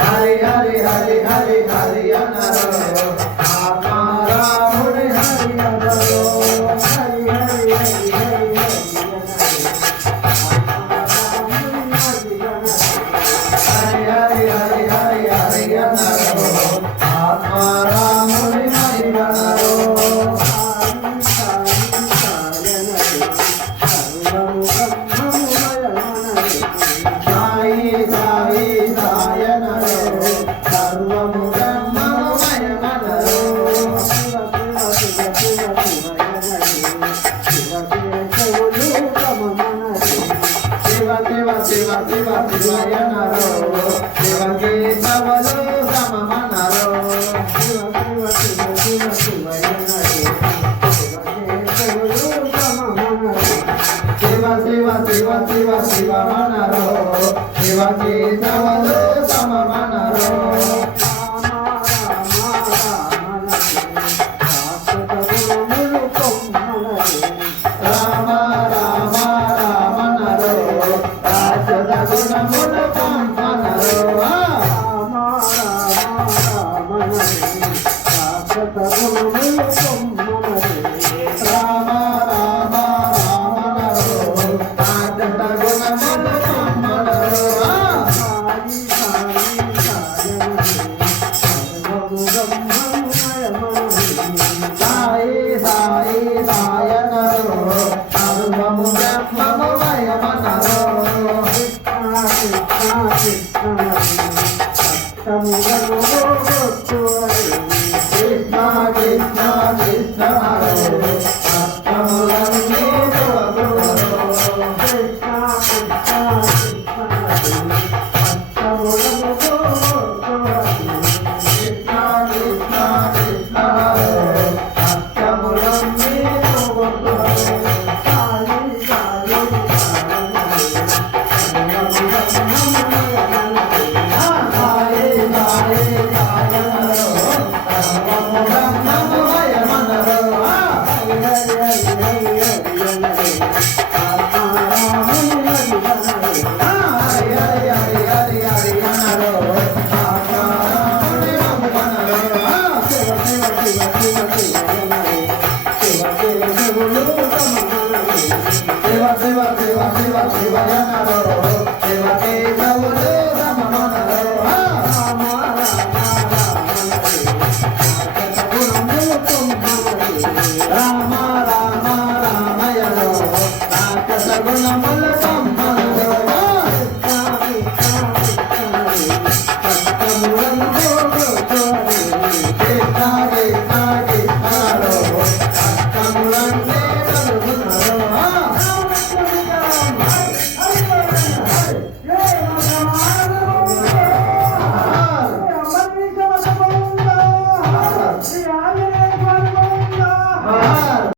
హరి హరి హరి హరి హరి అనరో ఆత్మారాముడి హరి అనరో హరి హరి హరి హరి హరి హరి హరి హరి అనరో ఆత్మారాముడి హరి అనరో సాయి సాయి సాయనరో సర్వము బ్రహ్మమయమనరో శివ శివ శివ శివయనరో శివ కేశవలు సమమనరో శివ శివ శివ శివ శివ మనరో శివ కేశవలు సమమనరో రామ రామ రామనరో రాక్షస గుణములు పంపనరో రామ రామ రాక్షస గుణములు పంపనరో రామ రామ రామనరో రాక్షస గుణములు పంపనరో సాయి సాయి సాయనరో సర్వము బ్రహ్మమయమనరో కృష్ణ కృష్ణ కృష్ణ